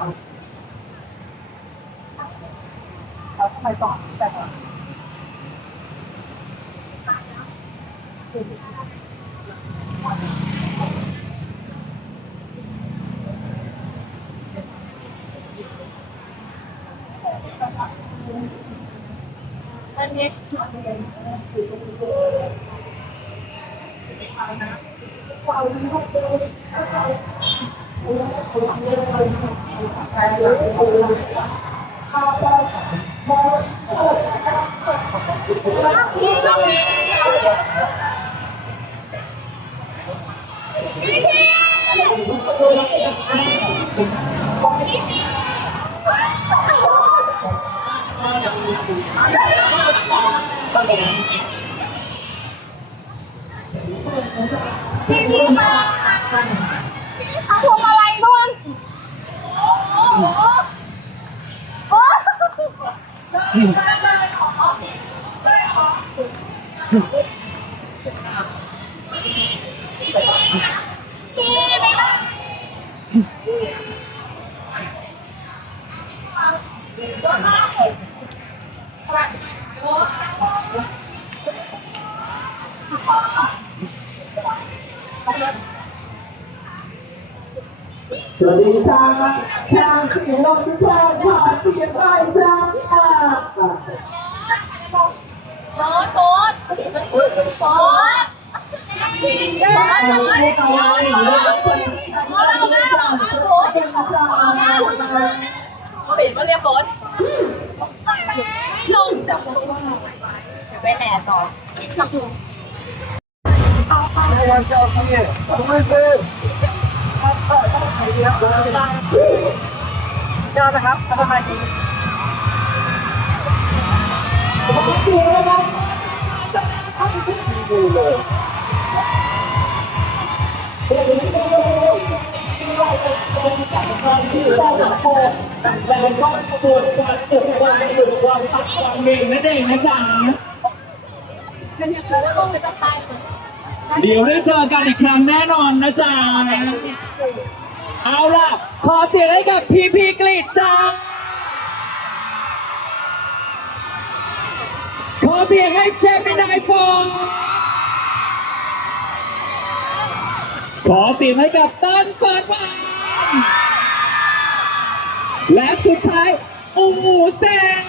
เราไปต่อแต่ก่อน พี่พี่มาเอาพวงมาลัยโอ้โหโอ้ สวัสดีจ้าช่างเขียนลงทุกทานผ่านเสียงได้จ้าโบ๊ทโบ๊ทโบ๊ทโบ๊ทโบ๊ทโบ๊ทเห็นว่าเรียกโบ๊ทลงจากไปแห่ต่อวันเชลซีทุกคนซื้อ เจ้านะครับทำไมดีดูเลยนั่นเองนะจ๊ะมันอยากรู้ว่าลงไปจะตายเดี๋ยวได้เจอกันอีกครั้งแน่นอนนะจ๊ะ เอาล่ะ ขอเสียงให้กับพีพีกรีดจ้าขอเสียงให้เจมินายโฟนขอเสียงให้กับต้นเฟิร์นวันและสุดท้ายอูเซน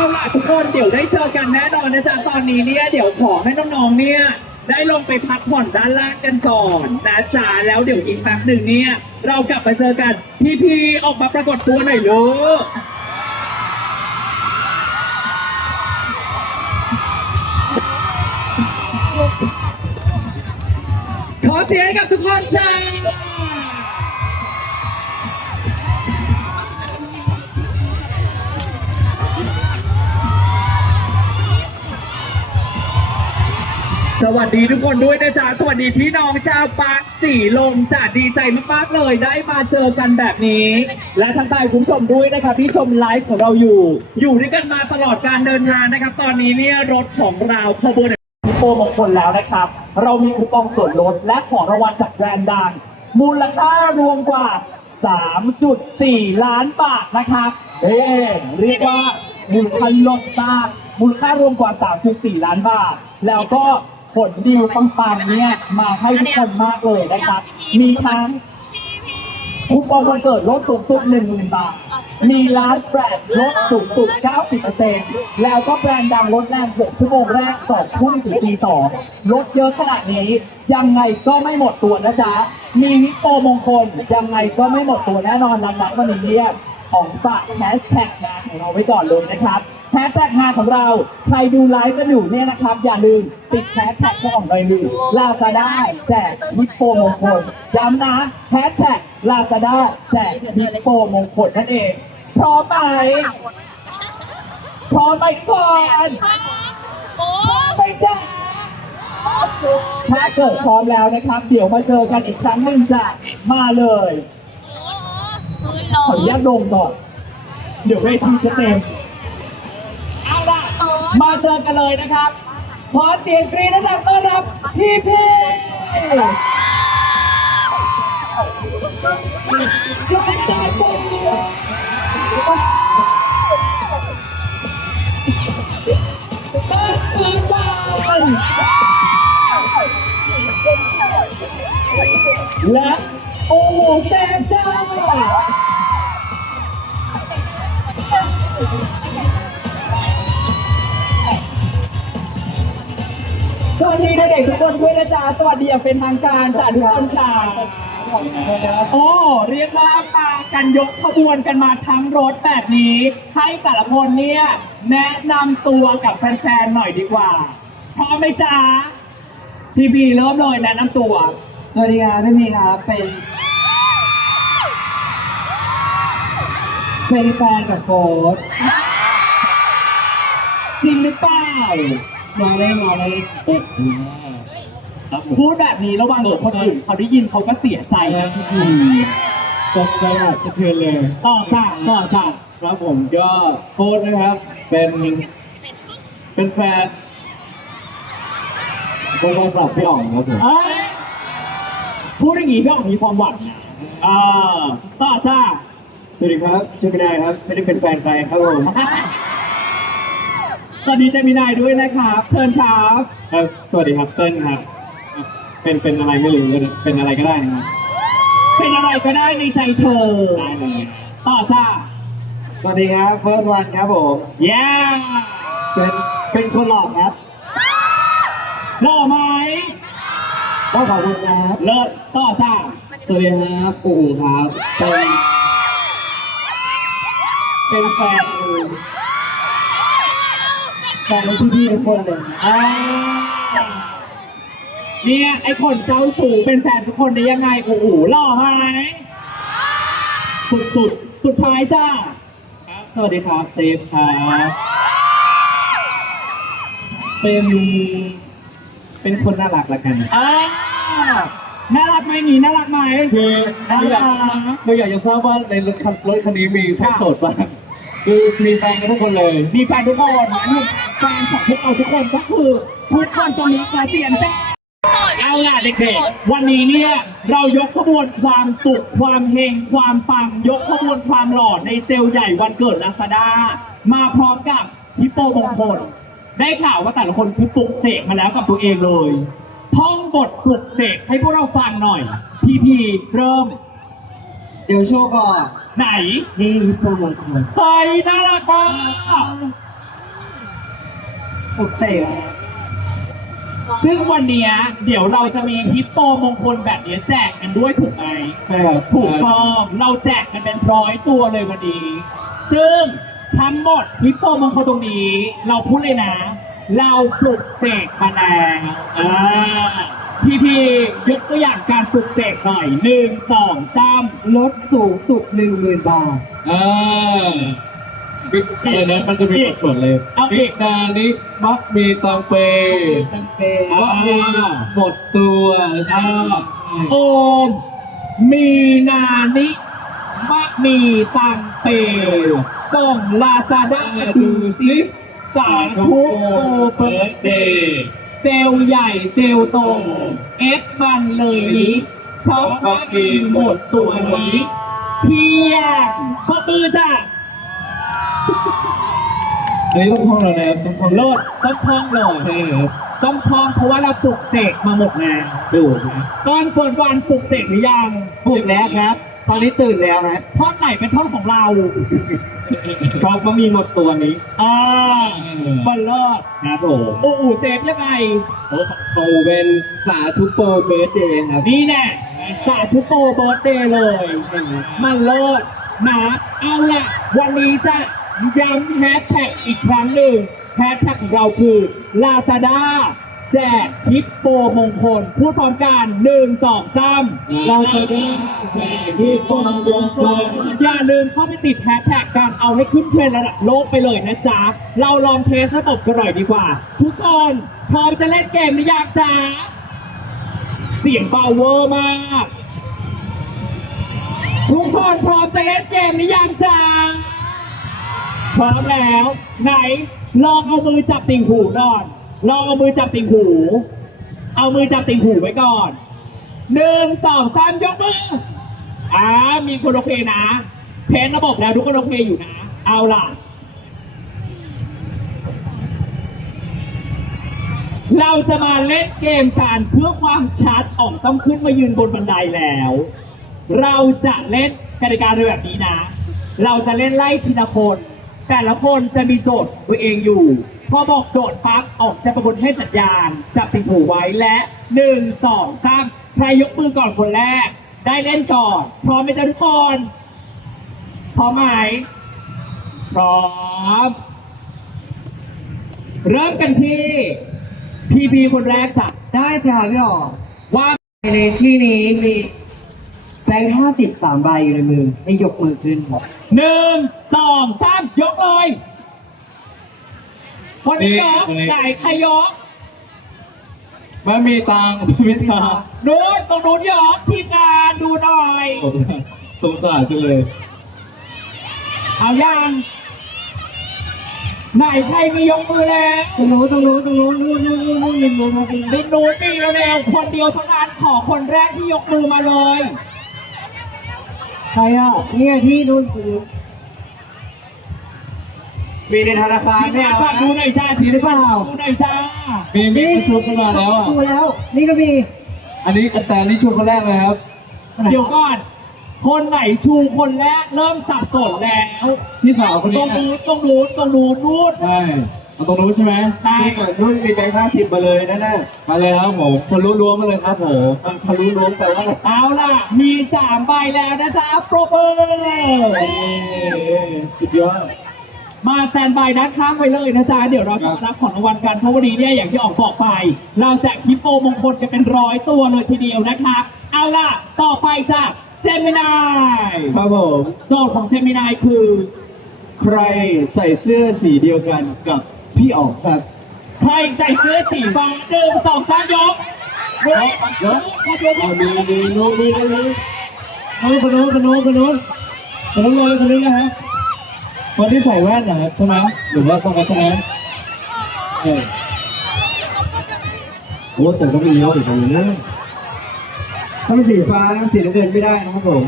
เอาล่ะทุกคนเดี๋ยวได้เจอกันแน่นอนนะจ๊ะตอนนี้เนี่ยเดี๋ยวขอให้น้องๆเนี่ยได้ลงไปพักผ่อนด้านล่างกันก่อนนะจ๊ะแล้วเดี๋ยวอีกแป๊บหนึ่งเนี่ยเรากลับมาเจอกันพี่พีออกมาปรากฏตัวหน่อยลูกขอเสียงให้กับทุกคนจ้า สวัสดีทุกคนด้วยนะจ๊ะ สวัสดีพี่น้องชาวปากสีลมจ้ะดีใจมากๆเลย ได้มาเจอกันแบบนี้ และทั้งใต้คุณผู้ชมด้วยนะครับที่ชมไลฟ์ของเราอยู่ อยู่ด้วยกันมาตลอดการเดินทางนะครับ ตอนนี้เนี่ยรถของเราขบวนมีโปมงคลแล้วนะครับ เรามีคูปองส่วนลดและของรางวัลจากแบรนด์ดังมูลค่ารวมกว่า 3.4 ล้านบาทนะครับเอ๊ะเรียกว่ามูลค่าลดมากมูลค่ารวมกว่า 3.4 ล้านบาท แล้วก็ ผลดีลปังๆเนี่ยมาให้ทุกคนมากเลยนะครับ มีทั้งคูปองวันเกิดลดสูงสุด 10,000 บาท มีร้านแฟลตลดสูงสุด 90%แล้วก็แบรนด์ดังลดแรง 6 ชั่วโมงแรก2ทุ่มถึงตี2ลดเยอะขนาดนี้ ยังไงก็ไม่หมดตัวนะจ๊ะ มีวิปโปมงคล ยังไงก็ไม่หมดตัวแน่นอนดังนั้นวันนี้เนี่ยของฝากแฮชแท็กงานของเราไว้ก่อนเลยนะครับ แฮชแท็กงานของเราใครดูไลฟ์กันอยู่เนี่ยนะครับ อย่าลืมติดแฮชแท็กของเราลืมลาซาด้าแจกวิปโปรมงคลย้ำนะแฮชแท็กลาซาด้าแจกวิปโปรมงคลนั่นเองพร้อมไหมพร้อมไหมก่อนโบ๊ทไปจ้าถ้าเกิดพร้อมแล้วนะครับ เดี๋ยวมาเจอกันอีกครั้งหนึ่งจ้ะมาเลยมือร้อขออนุญาตลงก่อน เดี๋ยวเวทีจะเต็มเอาล่ะ มาเจอกันเลยนะครับ ขอเสียงกรี๊ดดังๆต้อนรับพี่พี่จุ๊บตาโตตั้งใจกันและโอ้โหแซมจ้า สวัสดีเด็กๆทุกคนด้วยนะจ๊ะสวัสดีอย่างเป็นทางการจ้ะทุกคนจ้ะโอ้เรียกว่ามากันยกขบวนกันมาทั้งรถแบบนี้ ให้แต่ละคนเนี่ยแนะนำตัวกับแฟนๆหน่อยดีกว่าพร้อมไหมจ๊ะพี่บีเริ่มเลยแนะนำตัว สวัสดีครับพี่มีครับเป็นเป็นแฟนกับโฟร์ธจริงหรือเปล่า มาเล่นมาเล่นพูดแบบนี้ระวังเดี๋ยวคนอื่นเขาได้ยินเขาก็เสียใจนะพี่บีตกใจหมดสะเทือนเลยต่อจ้ะต่อจ้ะครับผมก็โค้ดนะครับ เป็น เป็นแฟนเป็นแฟนคลับพี่อ๋องครับผมเอ้ยพูดอย่างนี้พี่ออกมีความหวังนะอ่าต่อจ้าสวัสดีครับชื่อพี่นายครับ ไม่ได้เป็นแฟนใครครับผมส วัสดีเจมินายด้วยนะครับ เชิญครับเอ่อสวัสดีครับเติ้ลครับ เป็นเป็นอะไรไม่รู้เป็นอะไรก็ได้นะครับเป็นอะไรก็ได้ในใจเธอ ได้เลยต่อจ้าสวัสดีครับ first one ครับผม เย้เป็นเป็นคนหล่อครับหล่อไหมก็ขอบคุณครับ เลิศต่อจ้าสวัสดีครับปู่อู๋ครับ เป็นเป็นแฟน แฟนพี่ๆทุกคนเลยอ่าเนี่ยไอคนเจ้าชู้เป็นแฟนทุกคนได้ยังไงโอ้โหหล่อไหมสุดสุดๆสุดท้ายจ้าครับสวัสดีครับเซฟครับเป็น เป็นคนน่ารักละกันอ่าน่ารักไหมนี่น่ารักไหม คือคืออยากคืออยากจะทราบว่าในรถคันรถคันนี้มีใครโสดบ้างคือมีแฟนกันทุกคนเลย มีแฟนทุกคน แฟนของพวกเราทุกคนก็คือทุกคนตรงนี้ขอเสียงจ้าเอาล่ะเด็กๆ วันนี้เนี่ยเรายกขบวนความสุขความเฮงความปัง ยกขบวนความหล่อในเซลล์ใหญ่วันเกิดลาซาด้ามาพร้อมกับฮิปโปมงคล ได้ข่าวว่าแต่ละคนคือปลุกเสกมาแล้วกับตัวเองเลยท่องบทปลุกเสกให้พวกเราฟังหน่อย พีพีเริ่ม เดี๋ยวโชว์ก่อน ไหน นี่ฮิปโปมงคลเฮ้ยน่ารักมาก ปลุกเสกครับซึ่งวันเนี้ยเดี๋ยวเราจะมีฮิปโปมงคลแบบเนี้ยแจกกันด้วยถูกไหมใช่ครับถูกต้องเราแจกกันเป็นร้อยตัวเลยวันนี้ ซึ่งทั้งหมดฮิปโปมงคลตรงนี้ เราพูดเลยนะ เราปลุกเสกมาแล้วอ่าพี่พียกตัวอย่างการปลุกเสกหน่อยหนึ่งสองสามลดสูงสุดหนึ่งหมื่นบาท เออ บิ๊กเลยนะมันจะมีบทสวดเลยเอาอีบิ๊ก กนานิมักมีตังเปตั้งเปอ่ามักมีหมดตัวใช่โอมมีนานิมะมีตังเปส่งลาซาด้าดูซิสาธุโอเบิร์ดเดย์เซลลใหญ่เซลลโต เอฟมันเลยนี้ช็อปมะมีหมดตัวนี้ เพียงปรบมือจ้ะ อันนี้ต้องท่องแล้วนะต้องท่องโลดต้องท่องเลยใช่ครับต้องท่องเพราะว่าเราปลุกเสกมาหมดแล้วดูนะตอนเฟิร์นวันปลุกเสกหรือยังปลุกแล้วครับ ตอนนี้ตื่นแล้วครับท่อนไหนเป็นท่อนของเราชอบก็มีหมดตัวนี้อ่าบอลเลิศครับผมโอ้โหเซฟยังไงเขาเป็นสาธุโปรเบิร์ดเดย์ครับนี่แน่สาธุโปรเบิร์ดเดย์เลย มันเลิศนะเอาล่ะวันนี้จะ ย้ำแฮชแท็กอีกครั้งหนึ่งแฮชแท็กของเราคือ Lazada แจกฮิปโปมงคล พูดพร้อมกันหนึ่งสองสามลาซาด้าแจกฮิปโปมงคลอย่าลืมเข้าไปติดแฮชแท็กกันเอาให้ขึ้นเทรนด์ระดับโลกไปเลยนะจ๊ะ เราลองเทสระบบกันหน่อยดีกว่า ทุกคนพร้อมจะเล่นเกมหรือยังจ๊ะ เสียงเบาเวอร์มาก ทุกคนพร้อมจะเล่นเกมหรือยังจ๊ะ พร้อมแล้ว ไหน ลองเอามือจับติ่งหูก่อน ลองเอามือจับติ่งหู เอามือจับติ่งหูไว้ก่อนหนึ่งสองสามยกมืออ่ามีคนโอเคนะเพนระบบแล้วทุกคนโอเคอยู่นะ เอาล่ะ เราจะมาเล่นเกมกันเพื่อความชัดออกต้องขึ้นมายืนบนบันไดแล้ว เราจะเล่นกติกาในแบบนี้นะ เราจะเล่นไล่ทีละคน แต่ละคนจะมีโจทย์ตัวเองอยู่ พอบอกโจทย์ปั๊บออกจะประบนให้สัญญาณจะปิดหูไว้และหนึ่งสองสามใครยกมือก่อนคนแรก ได้เล่นก่อน พร้อมไหมจ๊ะทุกคนพร้อมไหมพร้อม เริ่มกันที่พีพีคนแรกจ้ะได้สิครับพี่อ๋อว่าในที่นี้มีแบงค์ห้าสิบสามใบอยู่ในมือ ให้ยกมือขึ้นหนึ่งสองสามยกเลยคนนี้ยกคนนี้ไหนใครยกไม่มีตังค์ไม่มีตังค์นู้นตรงนู้นยกทีมงานดูหน่อย ผมสงสารจังเลย เอายังไหนใครมียกมือแล้ว ตรงนู้นตรงนู้นตรงนู้นนู้นนู้นนู้นนู้นนู้นนู้นมาเป็นดินนู้นมีแล้วแล้วคนเดียวเท่านั้นขอคนแรกที่ยกมือมาเลย ใครอะนี่ไงพี่นู้นมีในธนาคารทีมไม่งานเอาฝากดูหน่อยจ้าทีมหรือเปล่าดูหน่อยจ้ามีมีชุดขึ้นมาแล้วอะชูแล้ว นี่ก็มี อันนี้แต่อันนี้ชุดคนแรกเลยครับ เดี๋ยวก่อน คนไหนชูคนแรกเริ่มสับสนแล้วพี่สาวคนตรนี้งนู้นตรงนู้นตรงนู้นนู่นใช่ เอาตรงนู้นใช่ไหมใช่นี่ก่อนนู้นมีแบงค์ห้าสิบมาเลยนั่นน่ะมาเลยครับผมคนรู้ล้วงมาเลยครับผมอะทะลุล้วงแต่ว่าอะไรเอาล่ะ มีสามใบแล้วนะจ๊ะโปรเบอร์เอ้ยสุดยอดมาแซนบายด้านข้างไว้เลยนะจ๊ะ เดี๋ยวเราจะมารับของรางวัลกันเพราะวันนี้เนี่ยอย่างที่ออกบอกไป เราแจกฮิปโปมงคลกันเป็นร้อยตัวเลยทีเดียวนะคะ เอาล่ะ ต่อไปจ้ะเจมินายครับผมโจทย์ของเจมินายคือ ใครใส่เสื้อสีเดียวกันกับ พี่อ๋องครับใครใส่เสื้อสีฟ้าหนึ่งสองสามยกยกยกยกเอามีมีนู้นนี่นี่เฮ้ยคนนู้นคนนู้นคนนู้นคนนู้นเลยคนนี้นะฮะคนที่ใส่แว่นนะครับใช่ไหมหรือว่าตรงกันใช่ไหมเออโอ้แต่ก็มีเยอะเหมือนกันนะถ้าเป็นสีฟ้านะสีน้ำเงินไม่ได้นะครับผม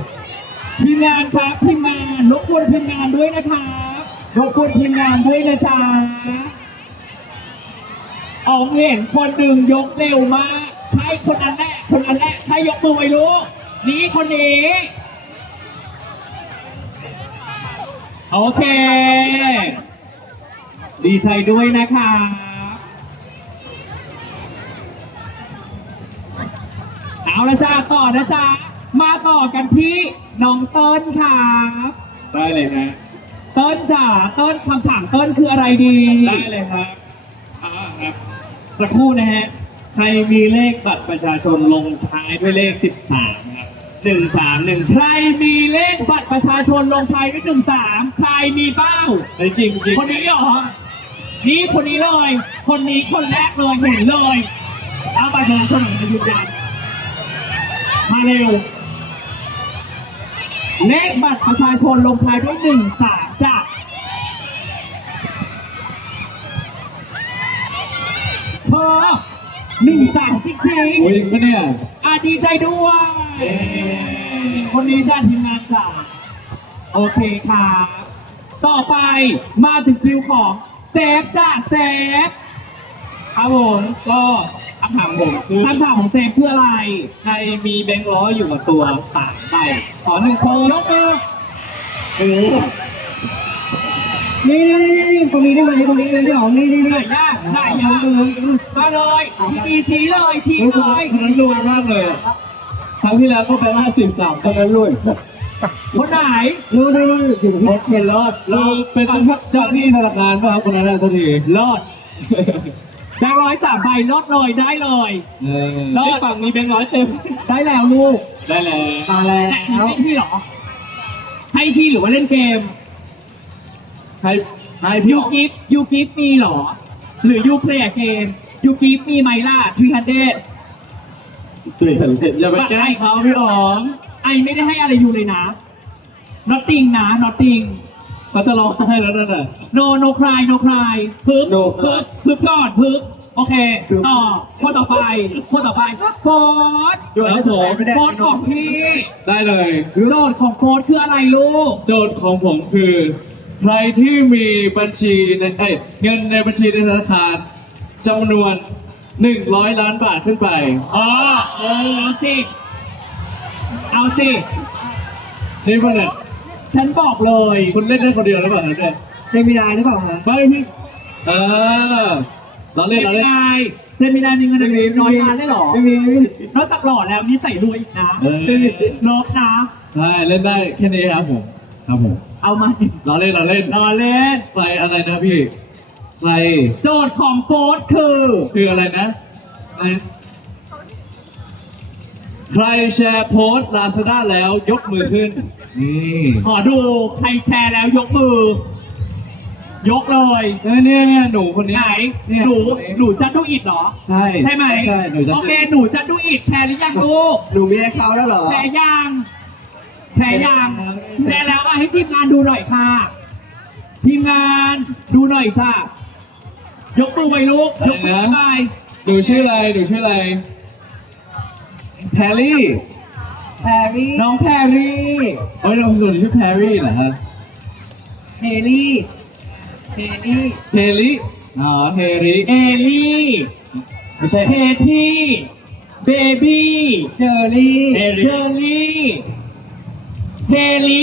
ทีมงานครับทีมงานรบกวนทีมงานด้วยนะครับรบกวนทีมงานด้วยนะจ๊ะ ออกเห็นคนหนึ่งยกเร็วมาก ใช่คนนั้นแหละคนนั้นแหละใช่ยกมือไว้ลูกนี่คนนี้ โอเค ดีใจด้วยนะครับเอาละจ้าต่อนะจ๊ะมาต่อกันที่น้องเติ้ลครับได้เลยนะเติ้ลจ๋าเติ้ลคำถามเติ้ลคืออะไรดี ได้เลยครับอ่าครับ สักครู่นะฮะ ใครมีเลขบัตรประชาชนลงท้ายด้วยเลข 13ครับ131 ใครมีเลขบัตรประชาชนลงท้ายด้วยหนึ่งสามใครมีเป้าจริงจริงจริงคนนี้เหรอ นี่คนนี้เลย คนนี้คนแรกเลยเห็นเลย เอาบัตรประชาชนมายืนยันมาเร็ว เลขบัตรประชาชนลงท้ายด้วยหนึ่งสาม หนึ่งสามจริงโอ้ยก็เนี่ยๆอะดีใจด้วย คนนี้จ้าทีมงานจ้ะโอเคครับต่อไปมาถึงคิวของเซฟจ้ะเซฟครับผมก็คำถามผมคือคำถามของเซฟคืออะไร ใครมีแบงค์ร้อยอยู่กับตัวสามใบขอหนึ่งคนยกมือ โอ้โห นี่นี่นี่นี่ตรงนี้ได้ไหมตรงนี้เลยพี่อ๋องนี่นี่ไหนนี่ยากไหนยากมาเลยมีชี้เลยชี้คนเลยนั้นรวยมากเลยอะครั้งที่แล้วก็ไปห้าสิบสามตอนนั้นรวยคนไหนนู้นนี่นี่อยู่โอเครอดเราเป็นเจ้าที่ธนาคารป่ะครับคนนั้นน่ะสักทีรอดแบงค์ร้อยสามใบลดเลยได้เลยเออรอดฝั่งมีแบงค์ร้อยเต็มได้แล้วลูกได้แล้วมาแล้แต่วให้พี่เหรอ ให้พี่หรือว่าเล่นเกม ให้ให้พี่ยูกิฟยูกิฟมีเหรอ หรือยูเพลย์เกมยูกิฟมีไหมล่ะทีฮันเดตุยกันเล่นอย่าไปแกล้งเขาพี่อ๋องไอไม่ได้ให้อะไรยูเลยนะนอตติงนะนอตติงเขาจะร้องไห้แล้วนั่นน่ะ no no cry no cry พึก No พึกพึกก่อนพึก โอเค พึกต่อคนต่อไป คนต่อไปโฟร์ด้วยให้สแตนไม่ได้โฟร์ของพี่ได้เลย โจทย์ของโฟร์คืออะไรลูก โจทย์ของผมคือ ใครที่มีบัญชีในเอ้ยเงินในบัญชีในธนาคารจำนวน 100 ล้านบาทขึ้นไปเออเออเอาสิ เอาสิ นี่มันเนี่ยฉันบอกเลยคุณเล่นได้คนเดียวหรือเปล่าเนี่ยเจมินายหรือเปล่าฮะไม่พี่เออเราเจเล่นเรามิเล่น นายเจมินายมีเงินเดือนน้อยล้านได้หรอ ไม่มีไม่มีนอกจากหล่อแล้วนี่ใส่รวยอีกนะเออลบนะ ใช่เล่นได้แค่นี้ครับผมครับผม เอามาเราเล่นเราเล่น รอเล่น ใครอะไรนะพี่ ใคร โจทย์ของโฟร์คือ คืออะไรนะอะไรใครแชร์โพสต์ลาซาด้าแล้วยกมือขึ้น นี่ขอดูใครแชร์แล้วยกมือ ยกเลย เนี่ยเนี่ยเนี่ยหนูคนนี้ไหนเนี่ยหนูคนนี้หนูจะดูอิดเหรอ ใช่ใช่ไหม ใช่หนูจะโอเค หนูจะดูอิดแชร์หรือยังลูกหนูมีแอคเคาท์แล้วเหรอ แชร์ยัง แชร์ยังแชร์แล้วอะให้ทีมงานดูหน่อยค่ะ ทีมงานดูหน่อยจ้ะยกมือไว้ลูกยกมือไปหนูชื่ออะไรหนูชื่ออะไรแพรรี่แฮร์รี่น้องแพรรี่โอ้ยน้องหนูชื่อแพรรี่เหรอฮะเฮลี่เฮลี่เฮลิอ๋อเฮริเอลี่ไม่ใช่เคที่เบบี้เชอรี่เชอร์ลี่ เฮลิ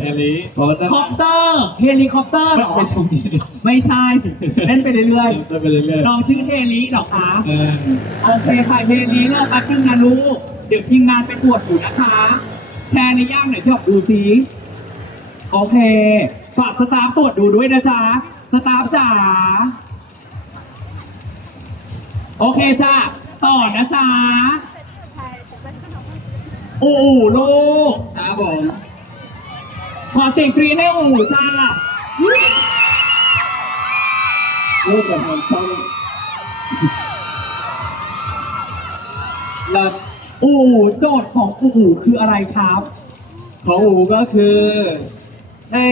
เฮลิโอ้ยคอปเตอร์เฮลิคอปเตอร์เหรอไม่ใช่ไม่ใช่เล่นไปเรื่อยไปเรื่อยๆน้องชื่อเฮลิเหรอคะๆเออโอเคค่ะเฮลิเลิกแป๊บนึงนะลูก เดี๋ยวทีมงานไปตรวจอยู่นะคะ แชร์ในย่างหน่อยที่บอกดูซิโอเค ฝากสตาฟตรวจดูด้วยนะจ๊ะ สตาฟจ๋า โอเคจ้ะ ต่อนะจ๊ะ อู่ลูกครับผมขอเสียงกรี๊ดให้อู่จ้ารูปแบบความเศร้าหลักอู่โจทย์ของอู่คืออะไรครับ ของอูก็คือ ให้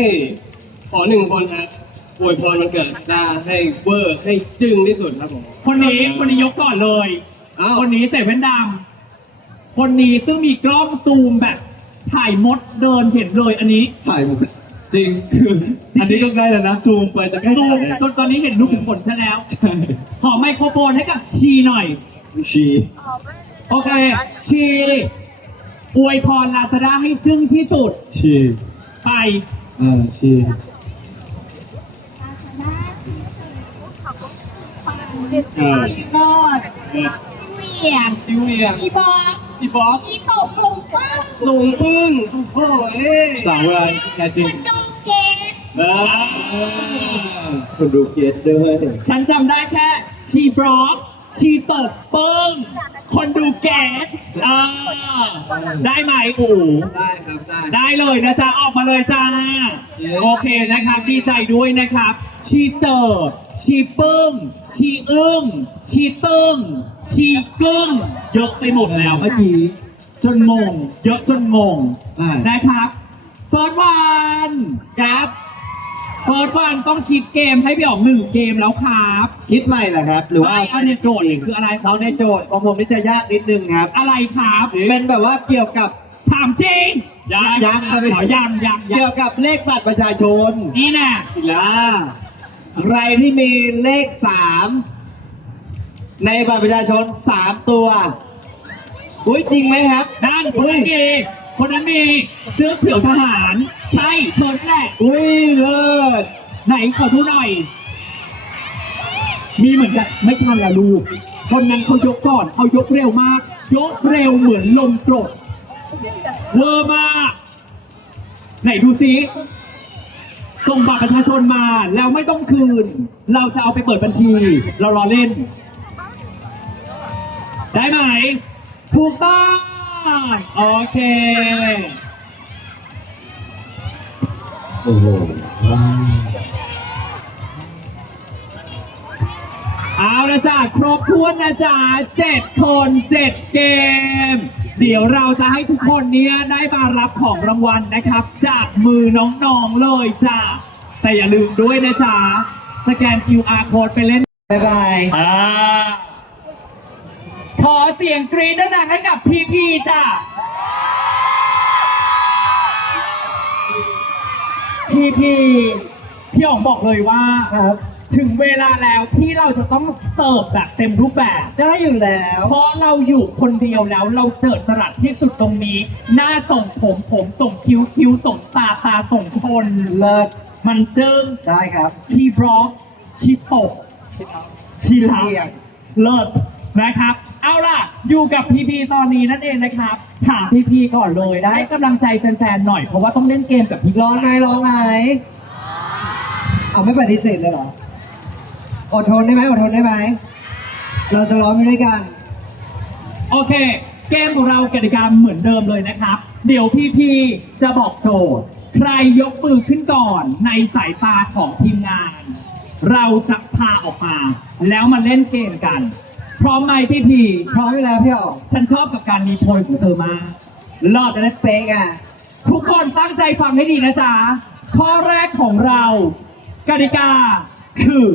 ขอหนึ่งคนครับอวยพรวันเกิดดาให้เวอร์ให้จึ้งที่สุดครับผมคนนี้คนนี้ยกก่อนเลย อ้าว คนนี้ใส่แว่นดำ คนนี้ซึ่งมีกล้องซูมแบบ ถ่ายมดเดินเห็นเลยอันนี้ถ่ายหมดจริงคืออันนี้ก็ใกล้แล้วนะซูมไปจะใกล้ซูมแล้วจนตอนนี้เห็นลูกขุมขนฉันแล้ว ขอไมโครโฟนให้กับชีหน่อย ชีโอเค ชีอวยพรลาซาด้าให้จึ้งที่สุด ชีไปเออชีเออรอดเวี ยงชิวเวียงอีบอกอีบ๊อบอีตกลงป้าหลงพึ่งโอ้โหเอ้ยสามเวลาแท้จริงดูเกตเออคนดูเกตด้วยฉันจำได้แค่ชีบล็อก ชีตบเปิ้ง คนดูแก๊สอ่าได้ไหมอู๋ได้ครับได้ ได้เลยนะจ๊ะ ออกมาเลยจ้า โอเคนะครับ ดีใจด้วยนะครับ ชีเสิร์ฟชีปึ้ง ชีอึ้ง ชีตึ้ง ชีกึ้ง เยอะไปหมดแล้วเมื่อกี้ จนงง เยอะจนงง ได้ นะครับเฟิร์สวันครับ เฟิร์สวันต้องคิดเกมให้พี่อ๋องหนึ่งเกมแล้วครับคิดใหม่เหรอครับ หรือว่าไม่เอาในโจทย์คืออะไรเราในโจทย์ของผมนี่จะยากนิดนึงครับ อะไรครับเป็นแบบว่าเกี่ยวกับถามจริงยังครับขอยังยังยัเกี่ยงวกับเลขบัตรประชาชนนี่แน่อ่าใครที่มีเลขสามในบัตรประชาชนสามตัวอุ้ยจริงไหมครับ นั่นคนนั้นมีคนนั้นมีเสื้อเขียวทหาร ใช่เธอนั่นแหละอุ้ยเลิศไหนขอดูหน่อย มีเหมือนกันไม่ทันละลูก คนนั้นเขายกก่อนเขายกเร็วมาก ยกเร็วเหมือนลมกรดเวอร์มากไหนดูซิส่งบัตรประชาชนมาแล้วไม่ต้องคืน เราจะเอาไปเปิดบัญชี เรารอเล่น ได้ไหม ถูกต้องโอเค โอ้โหเอาละจ้ะครบถ้วนนะจ๊ะเจ็ดคนเจ็ดเกม เดี๋ยวเราจะให้ทุกคนเนี่ยได้มารับของรางวัลนะครับ จากมือน้องๆเลยจ้าแต่อย่าลืมด้วยนะจ๊ะสแกน QR code ไปเล่นบ๊ายบายอ่าขอเสียงกรี๊ดดังๆให้กับพีพีจ้า พีพีพี่อ๋องบอกเลยว่า ครับ ถึงเวลาแล้วที่เราจะต้องเสิร์ฟแบบเต็มรูปแบบ ได้อยู่แล้ว เพราะเราอยู่คนเดียวแล้วเราเจิดจรัสที่สุดตรงนี้ หน้าส่งผมผมส่งคิ้วคิ้วส่งตาตาส่งคนเลิศมันเจิงได้ครับ ชีบล็อกชีโปกชีลักเรียกเลิศ นะครับ เอาล่ะ อยู่กับพีพีตอนนี้นั่นเองนะครับ ถามพีพีก่อนเลยได้ ให้กำลังใจแฟนๆหน่อยเพราะว่าต้องเล่นเกมกับพี่ร้อนไหมร้อนไหมเอาไม่ปฏิเสธเลยเหรอ อดทนได้ไหมอดทนได้ไหม เราจะร้องไปด้วยกัน โอเค เกมของเรากติกาเหมือนเดิมเลยนะครับ เดี๋ยวพี่พีจะบอกโจทย์ ใครยกมือขึ้นก่อนในสายตาของทีมงาน เราจะพาออกมา แล้วมาเล่นเกมกัน พร้อมไหมพี่พีพร้อมอยู่แล้วพี่อ๋อฉันชอบกับการมีโพยของเธอมากรอดจะได้เป๊ะไงทุกคนตั้งใจฟังให้ดีนะจ๊ะ ข้อแรกของเรากติกาคือ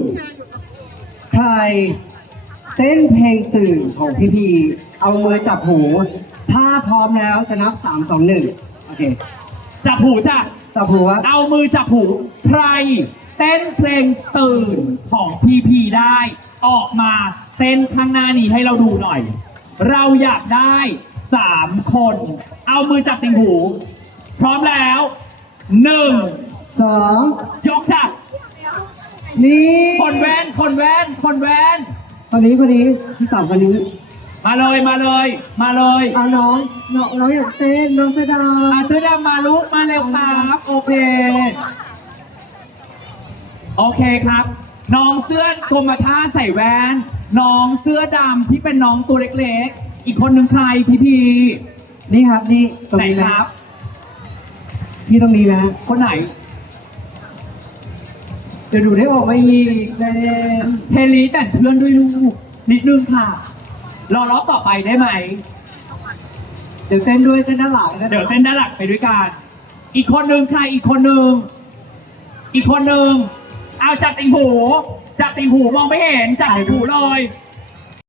ใครเต้นเพลงตื่นของพี่พีเอามือจับหู ถ้าพร้อมแล้วจะนับ 3 2 1 โอเค จับหูจ้ะจับหูครับเอามือจับหู ใคร เต้นเพลงตื่นของพีพีได้ ออกมาเต้นข้างหน้านี้ให้เราดูหน่อย เราอยากได้สามคน เอามือจับติ่งหู พร้อมแล้วหนึ่ง2ยกจ้ะนี่คนแว่นคนแว่นคนแว่นคนนี้คนนี้ที่สามคนนี้ มาเลยมาเลย มาเลยเอาน้องน้องน้องอยากเต้นน้องเสอดาอาเสื้อดำมาลุกมาเร็วครับ โอเค โอเคครับ น้องเสื้อกรมท่าใส่แว่น น้องเสื้อดำที่เป็นน้องตัวเล็กๆ อีกคนหนึ่งใครพี่พีนี่ครับนี่ตรงไหนนี้คนะรับ พี่ตรงนี้นะคนไหน เดี๋ยวดูได้ออกมาอีกเต้นเฮลีแต่งเพื่อนด้วยลูกนิดนึงค่ะ รอรอบต่อไปได้ไหมเดี๋ยวเต้นด้วยเต้นด้านหลังะเดี๋ยวเต้นด้านหลังไปด้วยกัน อีกคนหนึ่งใครอีกคนหนึ่ง อีกคนหนึ่ง เอาจับติ่งหู จับติ่งหูมองไม่เห็น จับติ่งหูเลย